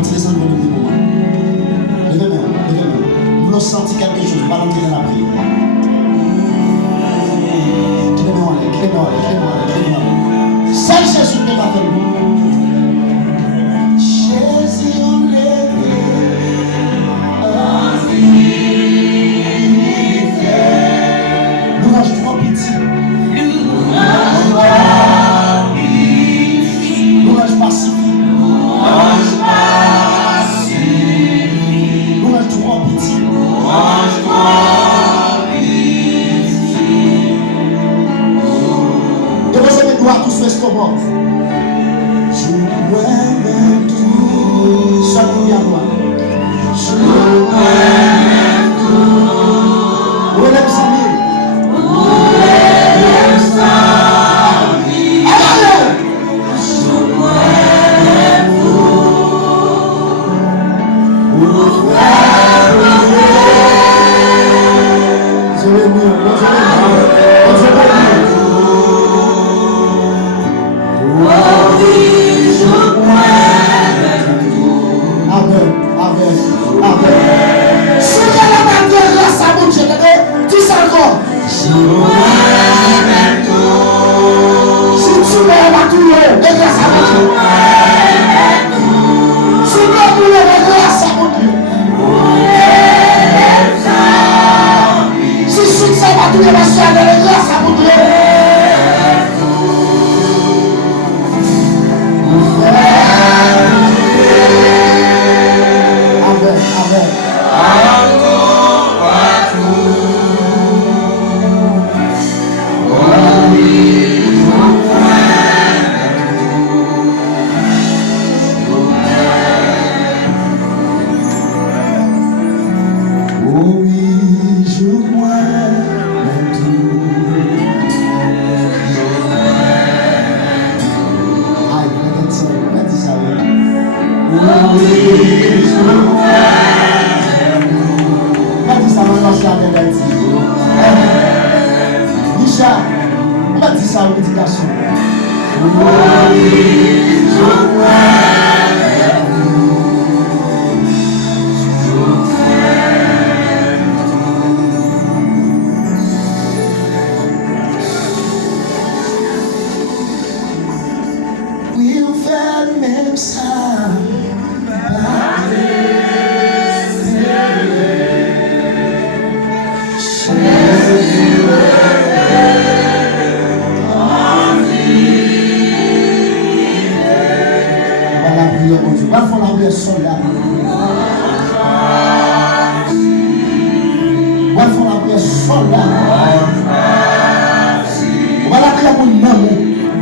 petit descendre pour nous pour moi. Levez-moi. Vous sentez quelque chose, pas rentrer dans la prière. Quittez-moi. C'est Jésus qui va faire nous. Jésus, on louange trop petit. Louange pacifique. Louange trop petit. Devez mettre gloire tous sur l'estomac. Je m'aime tout. Ça nous vient voir. Je m'aime tout. Où est l'examen?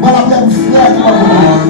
Voilà